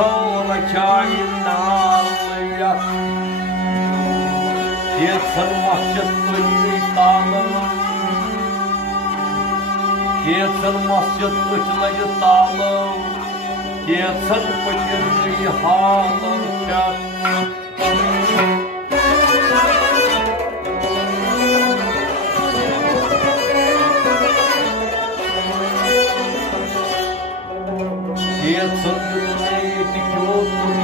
saura kain nalya Ketsen masjid talam Ketsen masjid talam Ketsen pakirdi halam kat Ketsen yürümeyi gördüm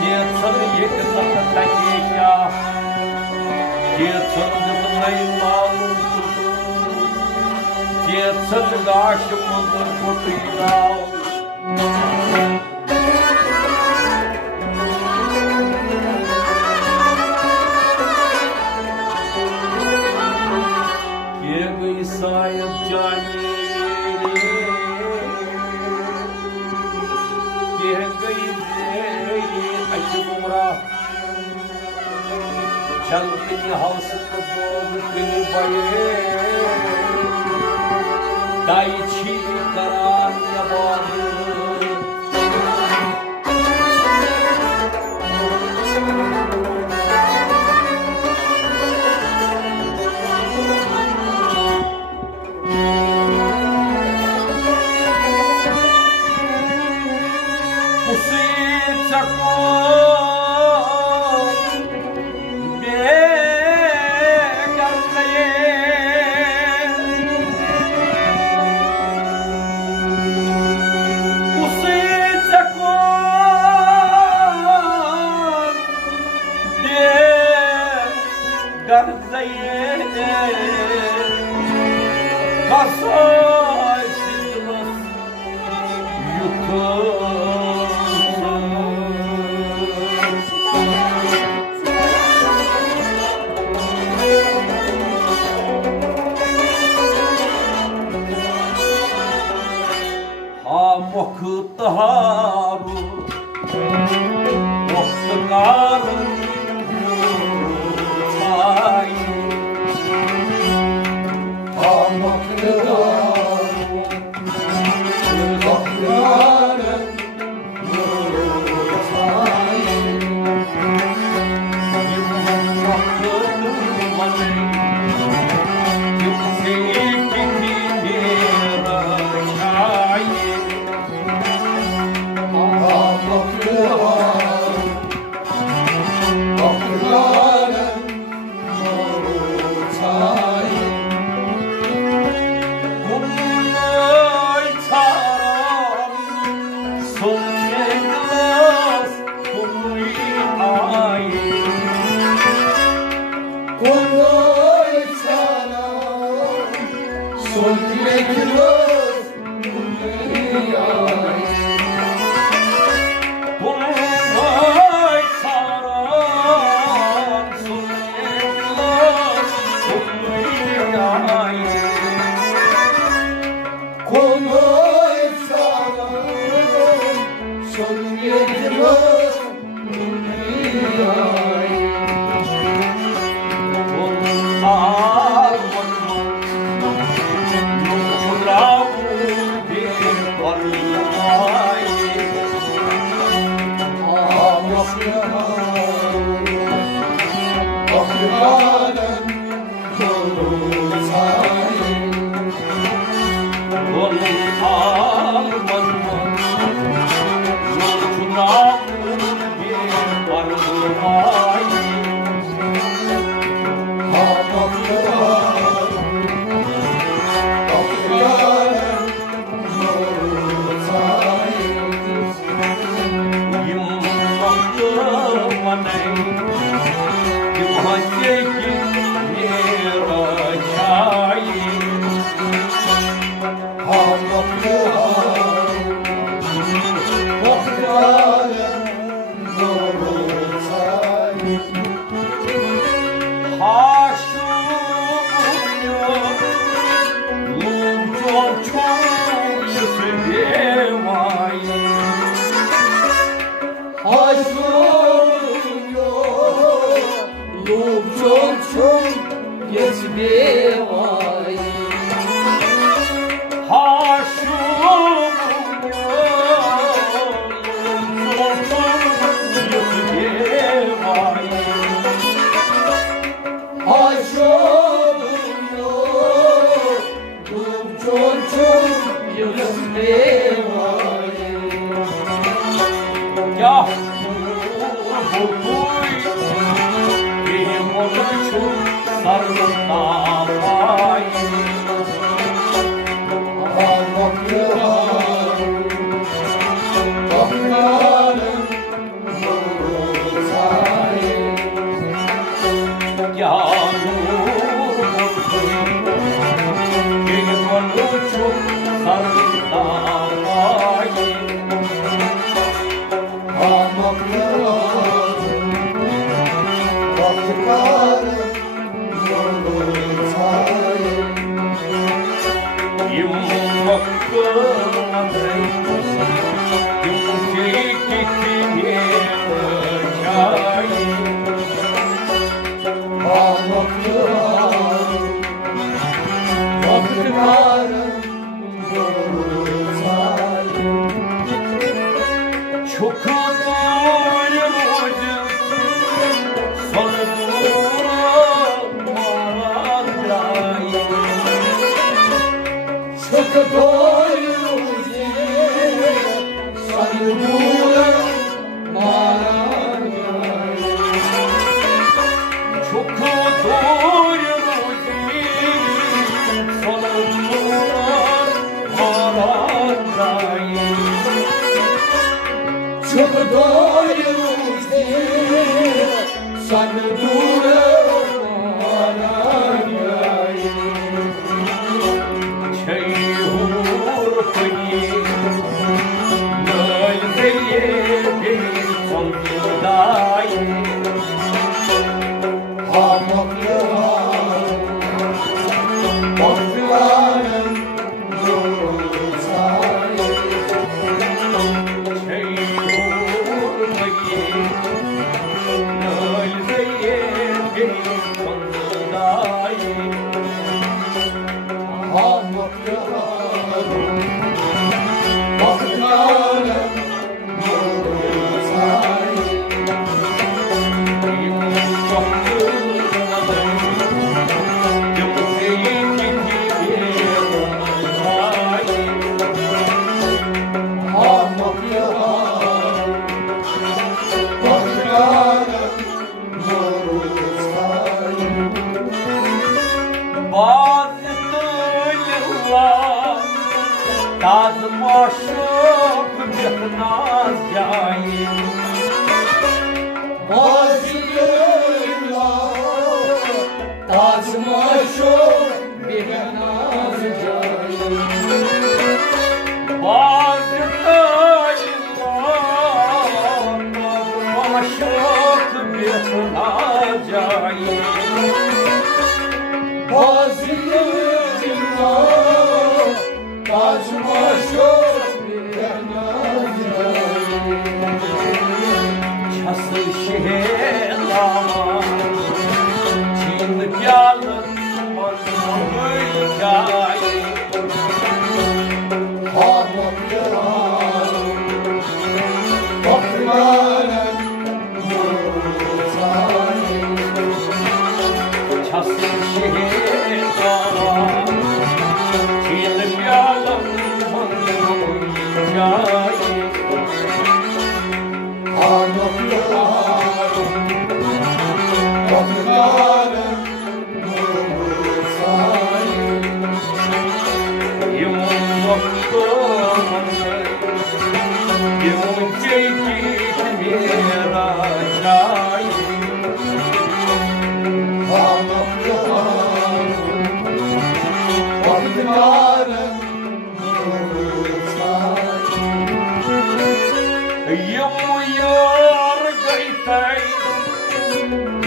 Ketsen yekizakı takiyya Ketsen yürümeyi malum tuttum Ketsen gâşımızı kutuyla Kegi sahip cani Çalkini halsını doğrukini bayı Dayçi karan yabadı Pusip sakon Moktaru Moktaru Ay Moktaru Moktaru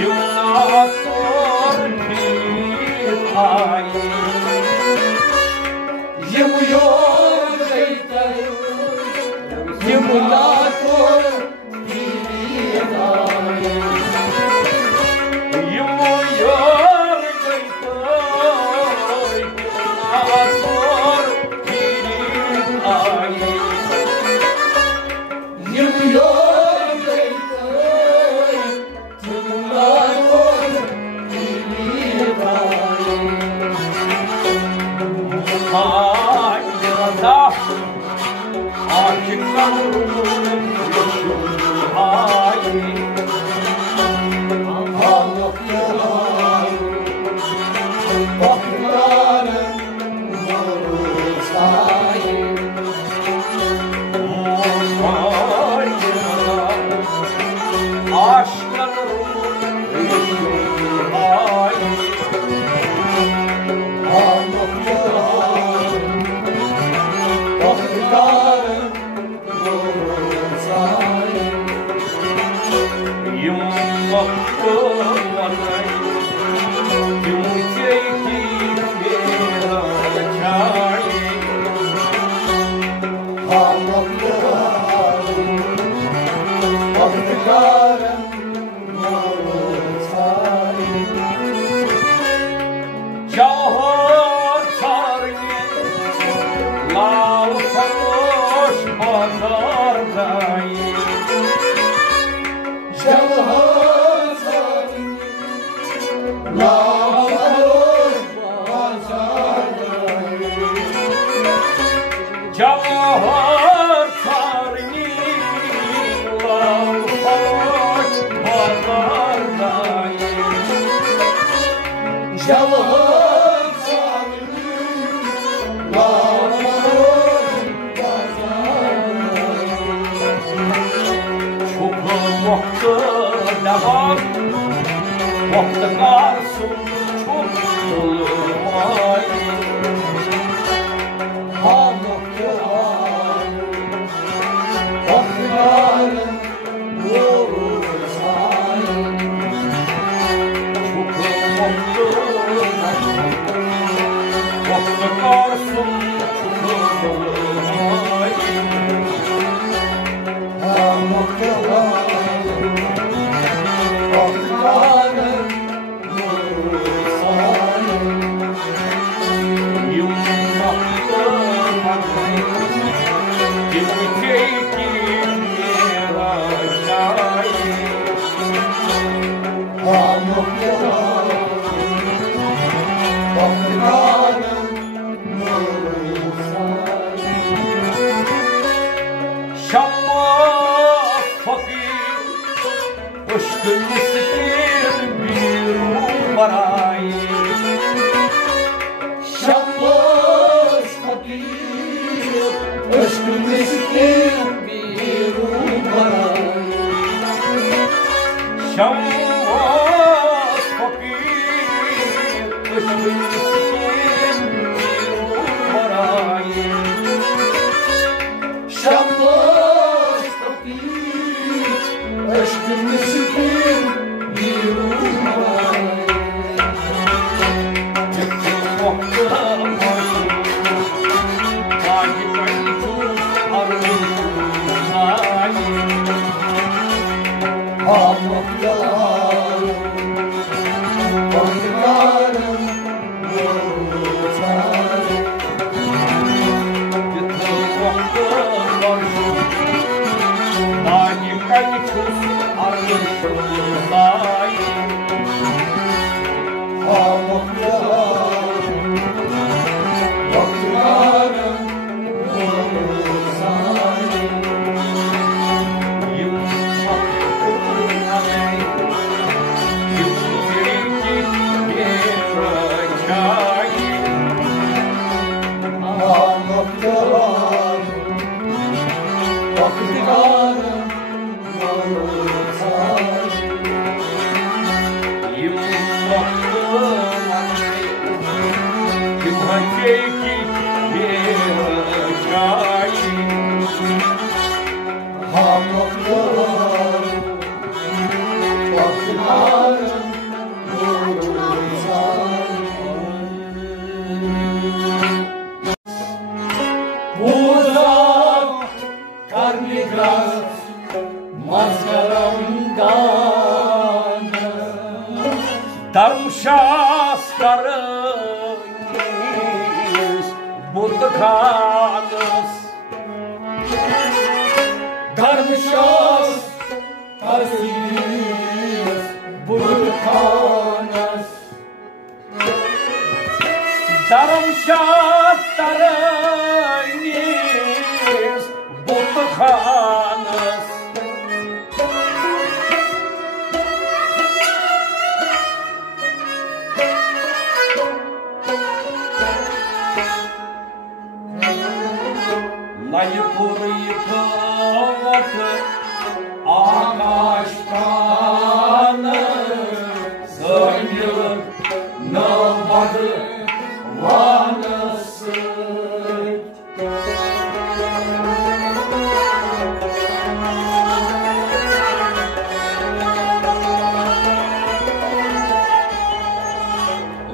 You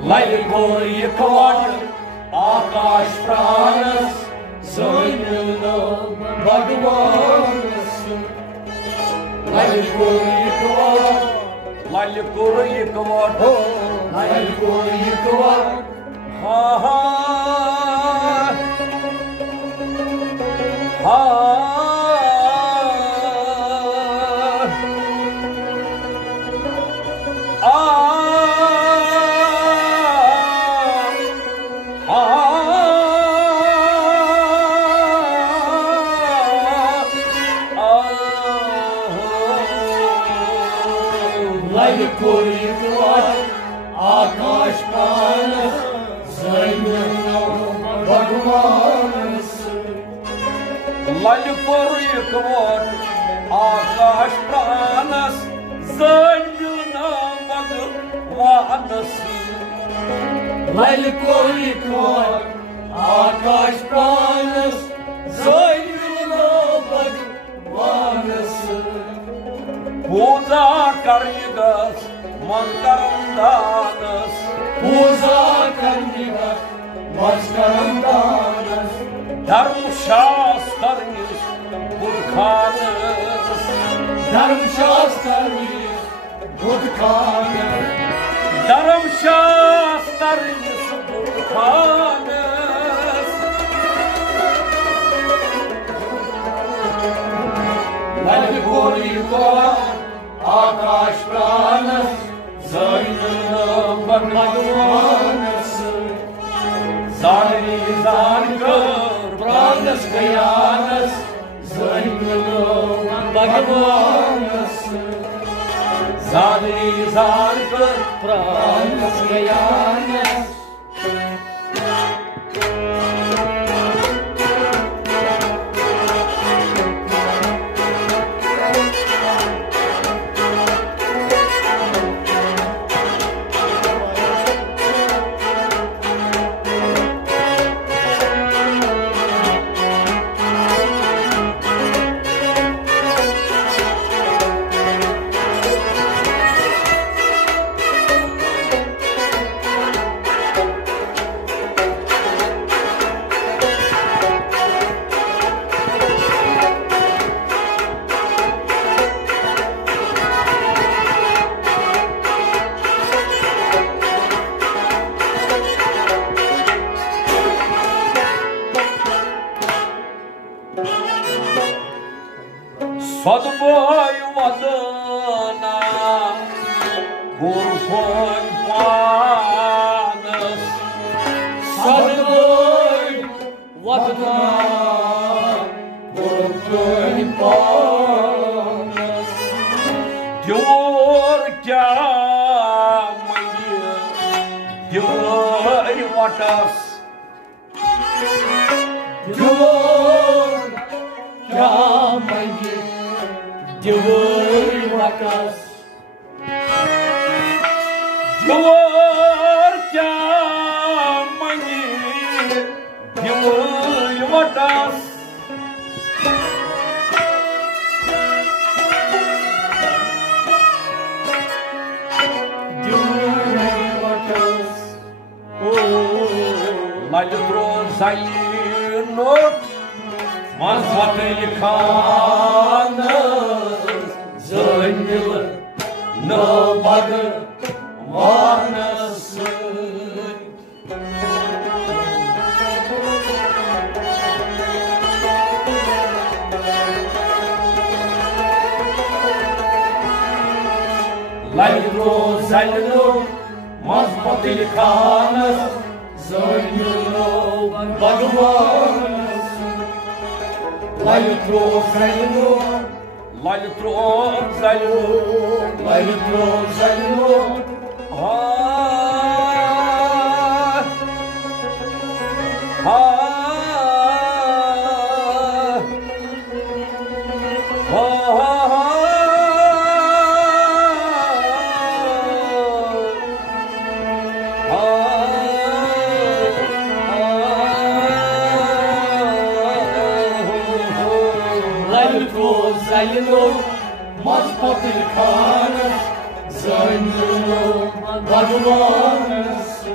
ललि गुर इकवट आकाश प्राणस ज़ानिनो भगवानस ललि गुर इकवट ललि गुर इकवट ललि गुर इकवट हा हा हा आकाश प्राणस ज़ानिनो भगवानस ललि गुर इकवट आकाश प्राणस ज़ानिनो भगवानस ललि गुर इकवट आकाश प्राणस ज़ानिनो भगवानस पूजा करनिगस मंकरंदानस पूजा करनिगस मंकरंदानस धर्मशास्त्रनिस बुद्धखानस धर्मशास्त्रनिस बुद्धखानस धर्मशास्त्रनिस बुद्धखानस ललि गुर इकवट आकाश प्राणस ज़ानिनो भगवानस ज़ानी ज़ानकर प्राणस गयानस ज़ानिनो भगवानस ज़ानी ज़ानकर प्राणस गयानस Sodboy wadana gurfon panas Sodboy wadana gurfon panas Diyor kya maya diyor vatas Diyor kya maya Diyor vatas Diyor kya mani Diyor vatas Diyor vatas Lalitro zayinot Mazvatı khanız Zöngül nöbadı varnasın Layro zaylo mazvatı khanız Zöngül nöbadı varnasın Layro zaylo Laytro zaylo ha ha ha ha Zaylo mazbatı khanız Zaylo Bhagavanas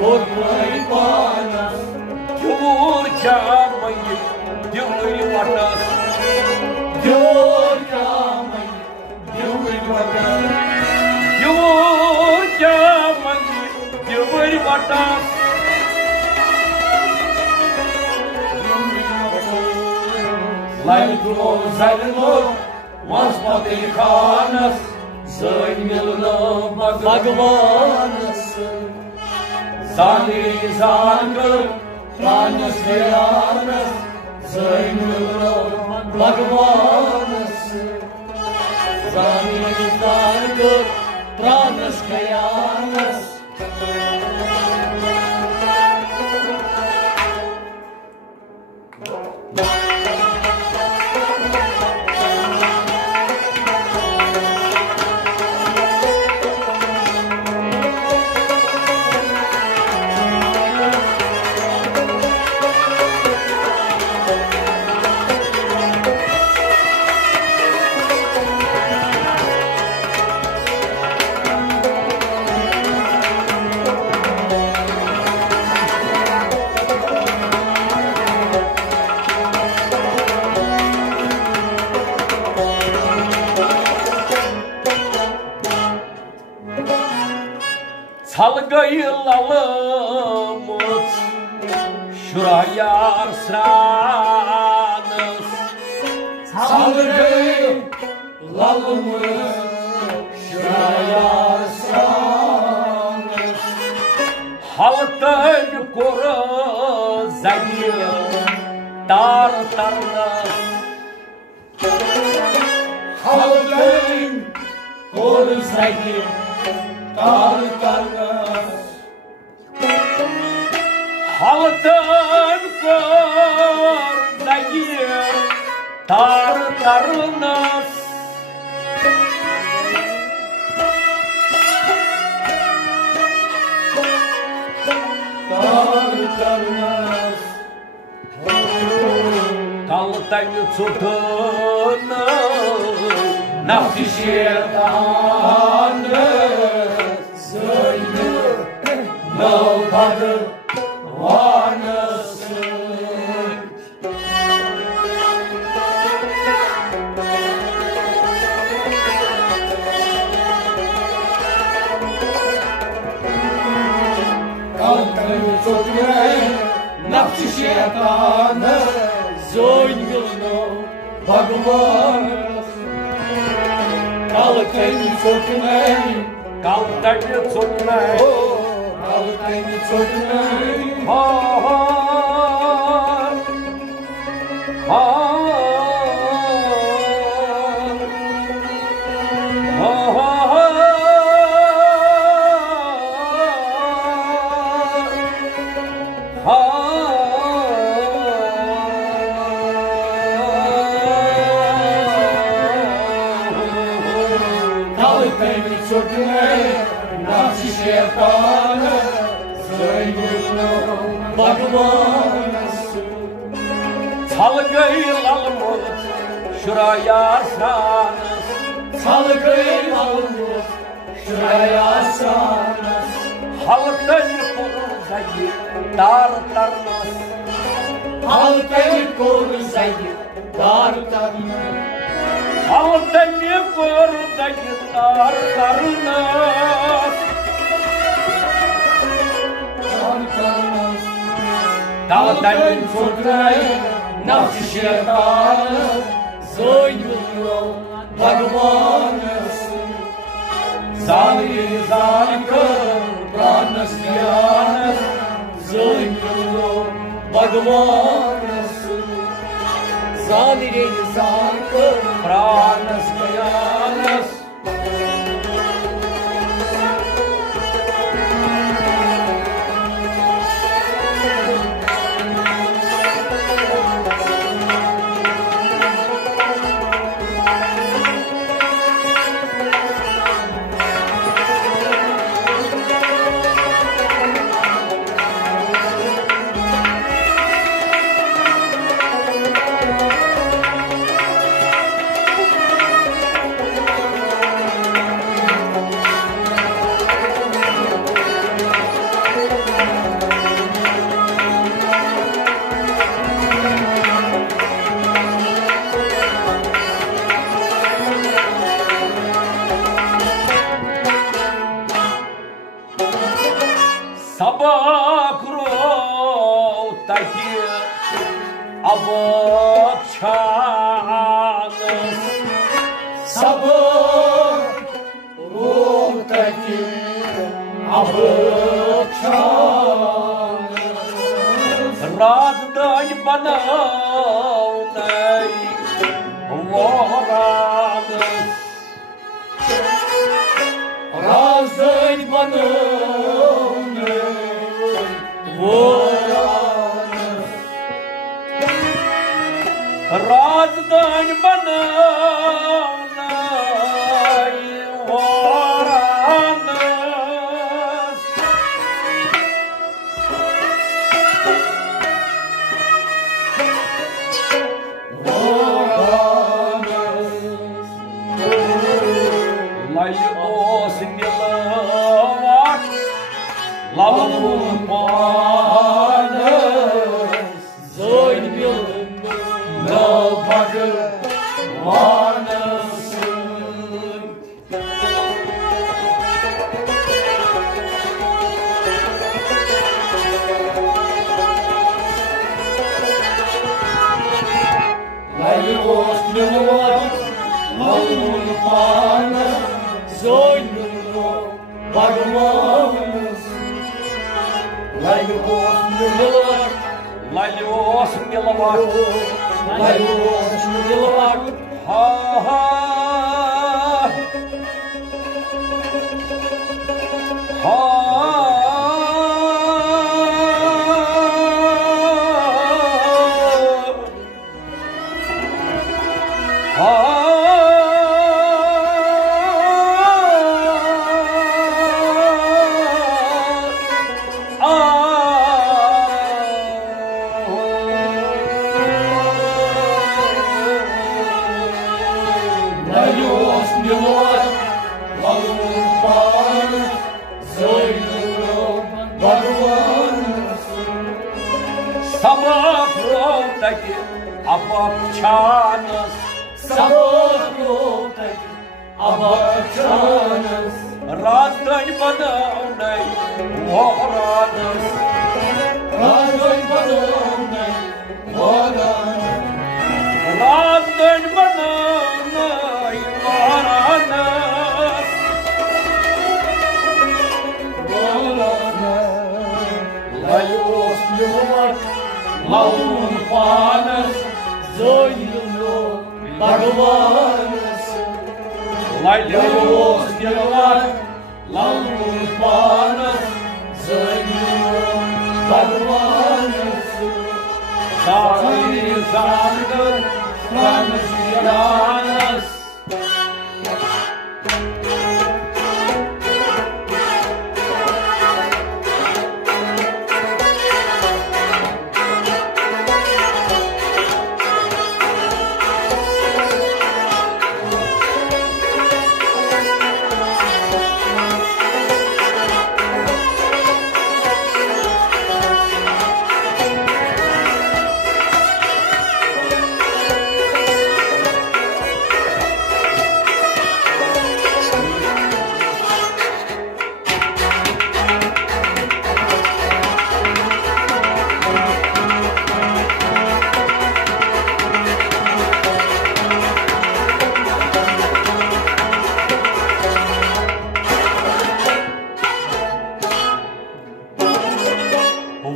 Korkmayı panas Gyur kamayı Gyur vatas Gyur kamayı Gyur vatas Gyur kamayı Gyur vatas Laitro zalino Mazpatı kanas Zöymilno Bhagavansın Zani zankır Pranas kayanas Zöymilno Bhagavansın Zani zankır Pranas kayanas Salgayılalımız şuraya arslanız Salgayılalımız şuraya arslanız Halktan koru zayıf tartarınız Halktan koru zayıf tartarınız Halktan kordayı tartarınız Tartarınız Kaltayı tutunuz Nafsi şeytanız Zöldür Nalpadır Varnasın Kaltayı tutunuz Nafsi şeytanız Zöldür Bhagavansın Kaltayı tutunuz Kaltayı tutunuz Kaltayı tutunuz Ha ha Ha Ha ha Ha Kaltayı tutunuz Nafsi şeytanı Zöylüğünü Bhagavansın Salgayılalımız şuraya arslanız Salgayılalımız şuraya arslanız Halktan koruzayı tartarınız Halktan koruzayı tartarınız Halktan koruzayı tartarınız Kaltayı tutunuz Nafsi şeytanı Zöylüğünü Bhagavansın Zani zankır Pranas kayanas Zöylüğünü Bhagavansın Zani zankır Pranas kayanas Abakçanız Sabır ruhtaki abakçanız Raddan bana ney varanız Razdan bana varanız Raddan bana ney varanız Laylı olsun yıllar Lavun manız Zoyn bildim dal bakı manasın Laylı osmiyor Lavun manı Zoyn bakmanız Laylı osmiyor Laylı olsun yıllar Laylı osmiyor Ha ha Ha Laylı osmiyor Lavun manı Zoyn bakmanısın Sabah roldaki abakçanız Sabır ruhtaki abakçanız Raddan bana ney varanız Razdan bana varanız Raddan bana ney varanız Laylı osmiyor Lavun manı Zoyn bakmanısın Laylı olsun yıllar Lavun manı Zoyn bakmanısın Sağır sandır tanışyanız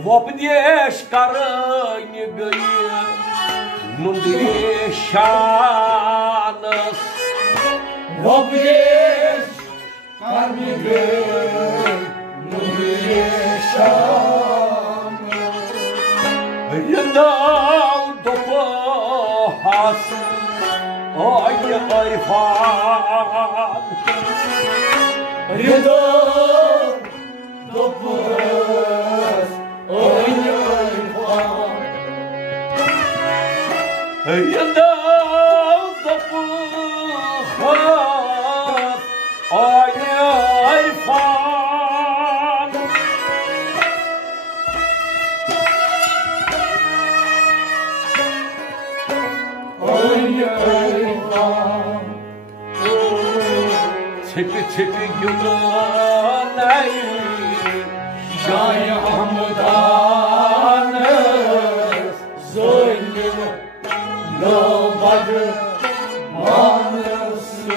Вопдеш карыни гые, нундрешанас. Вопдеш карыни гые, нундрешанас. Рядал допас, ой, айфан. Рядал допас, ой, айфан. Рядал допас, ой, айфан. Tepe yılan ey Şah Hamdan'ı Zoylu Nobody manası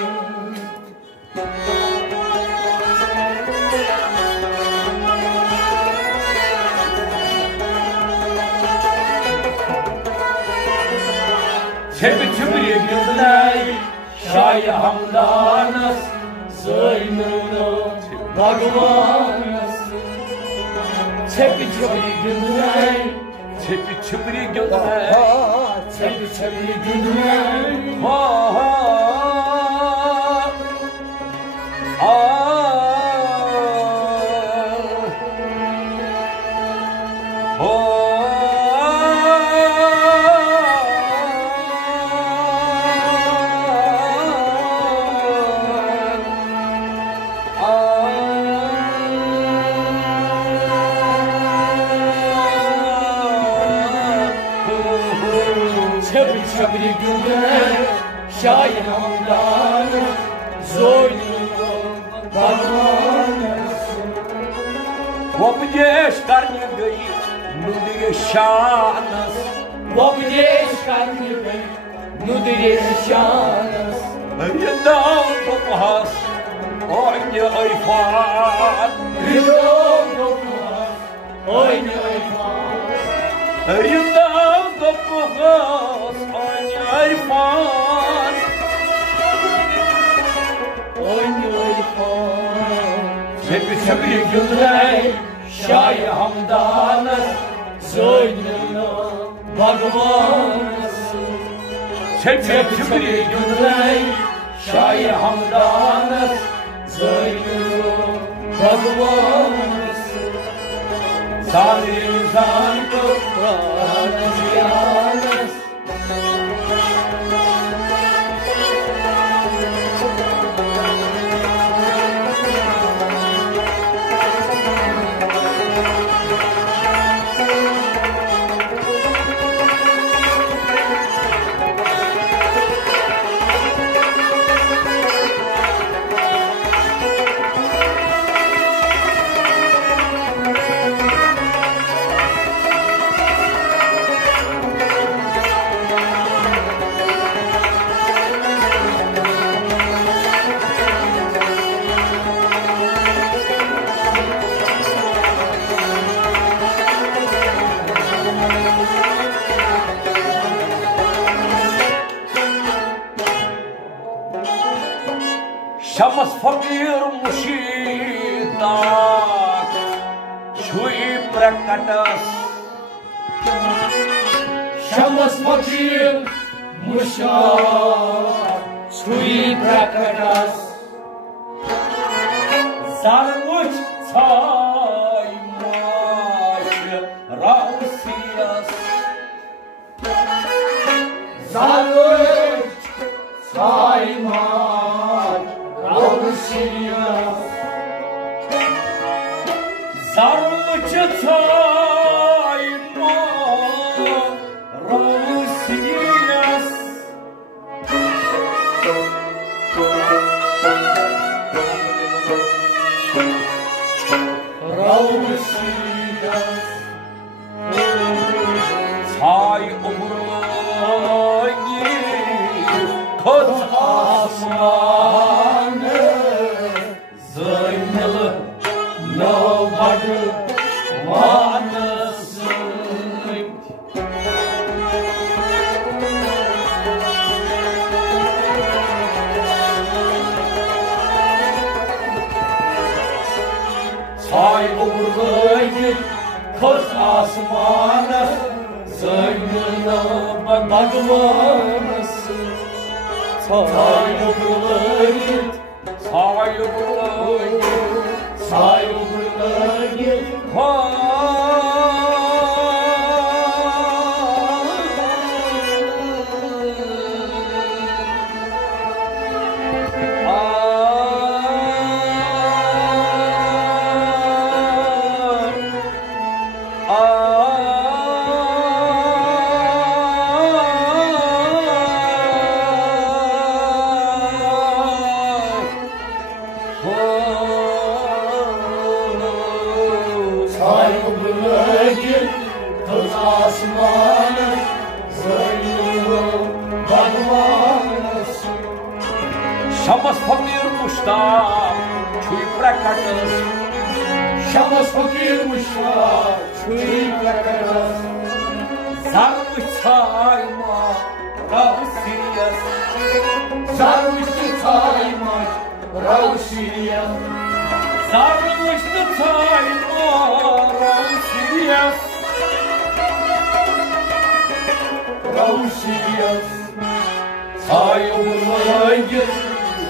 Çepi çüpri gündey Şahi hamdanas Zaynına Bhagavanas Çepi çepi gündey Çepi çüpri gündey Çepi çepi gündey Çepi çepi gündey Şahi hamdanas Zaynına Bhagavanas Vopjesh karne gayi Nudye shanas Vopjesh karne gayi Nudye shanas Yendam topahas Oynye ayfan Yendam topahas Oynye ayfan Yendam topahas Oynye ayfan Oynye ayfan Çepi çepi gündey Şahi hamdanas Zaynına Bhagavanas Çepi çepi gündey Şahi hamdanas Zaynına Bhagavanas Sani insan Pranajiyanas Şamas fakir muşidak Şui prakatas Şamas fakir Muşak Sui prakatas Sarmuç saymaş Rausiyas Zarıç Sayman Rausiyas Sarmuç saymaş Rausiyas Rausiyas Say umurlayı Kız asmanı Zeynalı Nobody manasın Say umurlayı Kız asmanı Zeynalı Bhagavanas Say umurlayı Say umurlayı Say umurlayı Say umurlayı Şamas fakir muştaq çuy prakatas Şamas fakir muştaq çuy prakatas Zarmış sayma Rausiyas Zarmıştı saymak Rausiyas Zarmıştı sayma Rausiyas Rausiyas Sayılmayı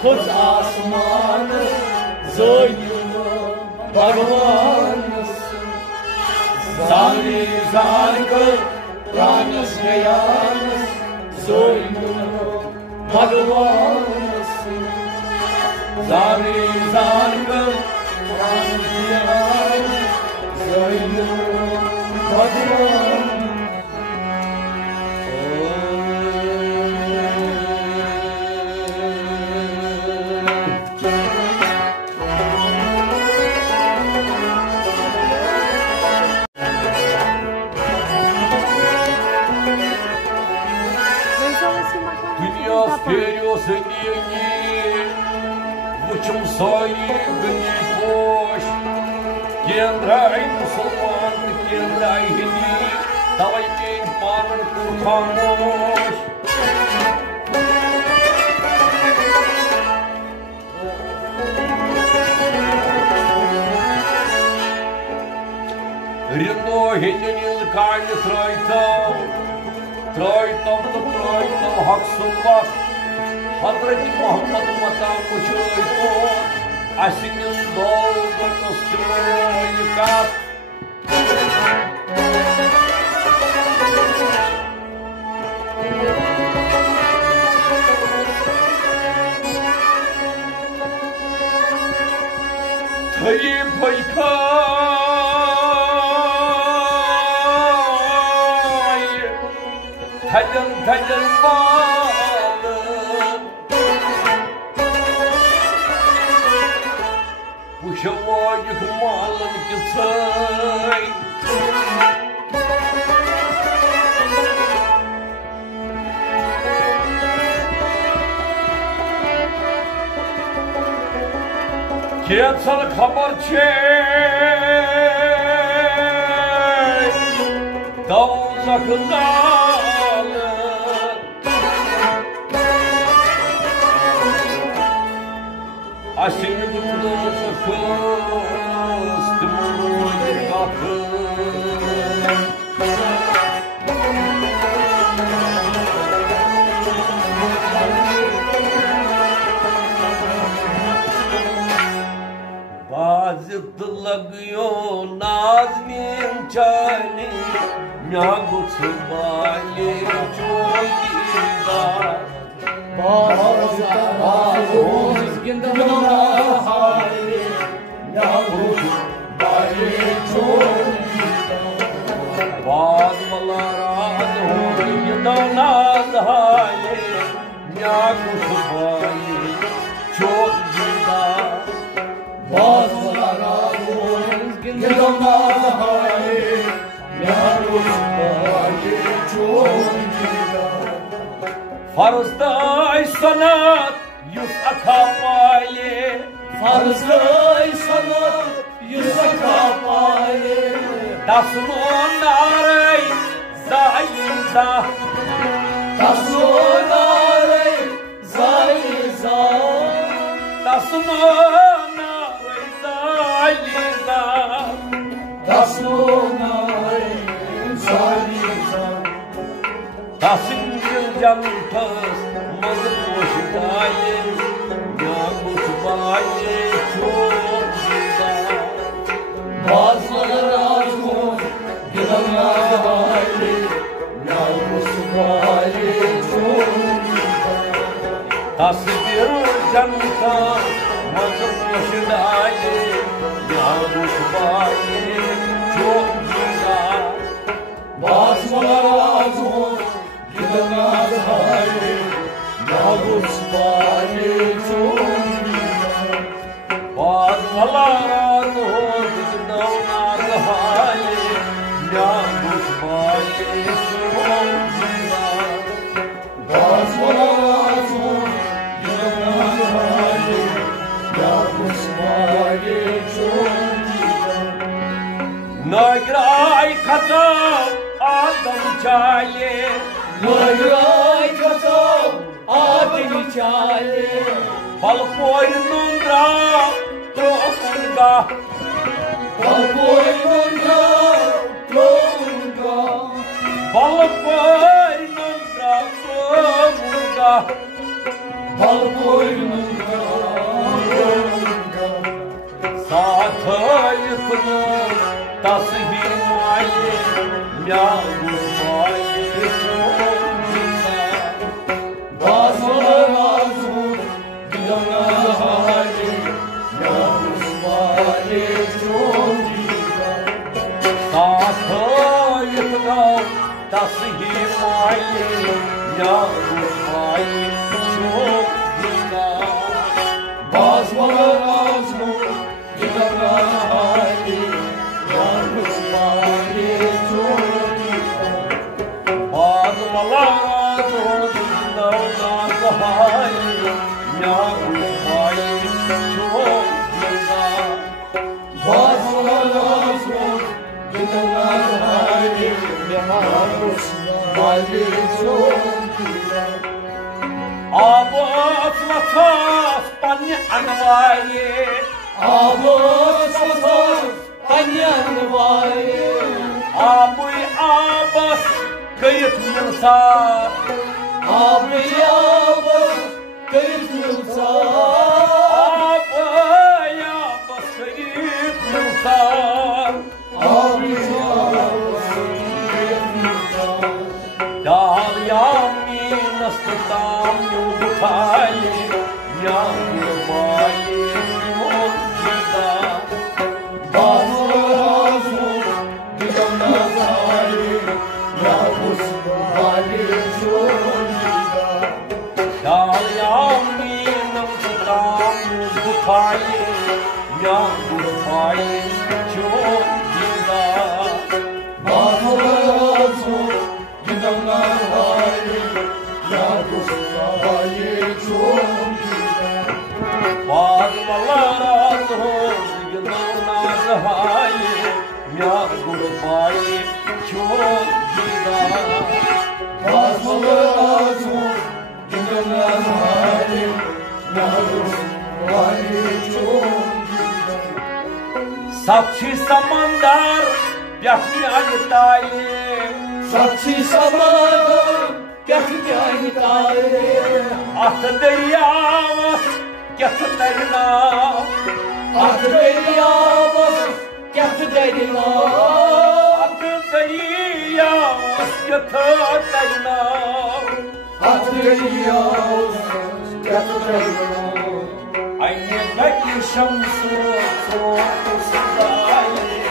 Kız asmanı Zoyunu Bhagavansın Zani zargı Ranas gayanız Zoyunu Bhagavansın Zani zargı Ranas gayanız Zoyunu Bhagavansın Вперёсы дни, лучом свои гни кош. Кендрай мусулман, кендрай гни, давай мень панр курхамош. Рено гененил кайны тройтам, тройтам хаксуллах. Hazreti Muhammed matam uçuydu, asinin doldu kostümü kat. Tayyip haykay, tacın bağlı. Пущавоних маленький цей. Кетсал хабарчей, дау закыналы. Asini bulduğumu kıstım kapım. Bazı tılagıyor nazmin çayni, Myagutu bayi çoğidar. Bazı Gindamahali Yahudu Bayi Çoğida Bazmalar Gindamahali Yahudu bayi çoğida Bazıları Gindamahali Yahudu Bayi Çoğida Farzday sanat yüz akabali Farzday sanat yüz akabali Tasmunarey zayza Tasmunarey zayza Tasmunarey zayza Tasmunarey zayza Tasingil cantas mazır boşdayım Yagut bayi çok güzel Bazıları razım Gidemez hali Yagut bayi çok güzel Tasingil cantas mazır boşdayım Yagut bayi çok güzel Bazıları razım Gidemez hali Yagut bayi çok güzel Bazılar gidemez hali Yagut bayi çok güzel Bazıları razım Gidemez hali चाले Loyray kasam adil çale Bal boynunda tokunga Bal boynunda tonga Bal boynunda tokunga Bal boynunda tonga Satayıkının tası himaye Yağmurmayı çoğunluğuna Bazılar azur Gidana hali Yavuz mali çoğunluğuna Satayıkının tası himaye Yağmurmayı çoğunluğuna Bazılar azur Gidana hali Yavuz mali çoğunluğuna Bağlamalar doğduğunda nazahali Yağmurmayı çoğunluğuna Bazılar azur Gidana hali Yavuz mali çoğunluğuna Abot vatas pani anvaye Abos vasas Kanyan vaye Abuy abas kayıt yılsa Abi abos kayıtılsa Abuy abas kayıt yılsa Abi abos kayıtılsa Dal yami nastam yubutali Yağmurmayı çoğunluğuna Bazılar azur Gidana hali Yavuz mali çoğunluğuna Dal yami nastam yubutali Yağmurmayı çoğunluğuna Bazılar azur Gidana hali Yavuz mali çoğunluğuna Bağlamalar azur yılına zahali Yağmurmayı çoğunluğuna Bazılar azur Gidana hali Yavuz mali çoğunluğuna Sakçı samandar Yakni ayıtayım Saçı samanı Getir yani tali Atı deryavas Getir derina Atı deryavas Getir derina Atı deryavas Getir derina Atı deryavas Getir derina Aynı bekli şamsı Soğuk sıdayı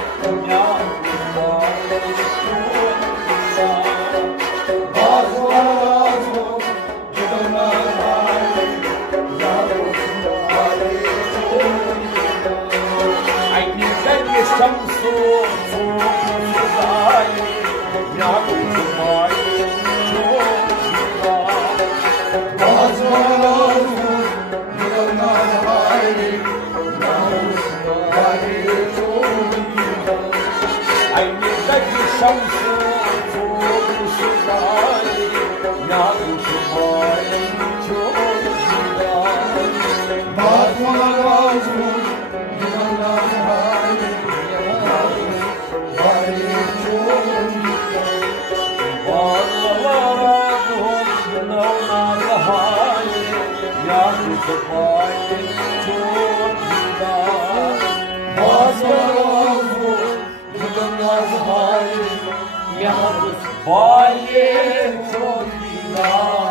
Yağmurmayı çoğunluğuna Bazılar azur Gidana hali Yavuz mali çoğunluğuna Aynı bekli şamsı Soğuk sıdayı Yağmurmayı çoğunluğuna Bazılar azur Gidana hali Yavuz mali çoğunluğuna Aynı bekli şamsı Soğuk sıdayı Yağmurmayı çoğunluğuna Bazılar azur Gidana hali Yavuz mali çoğunluğuna Bağlamalar azur yılına zahali Yağmurmayı çoğunluğuna Bazılar azur Gidana hali Yavuz Baye çoğunluğuna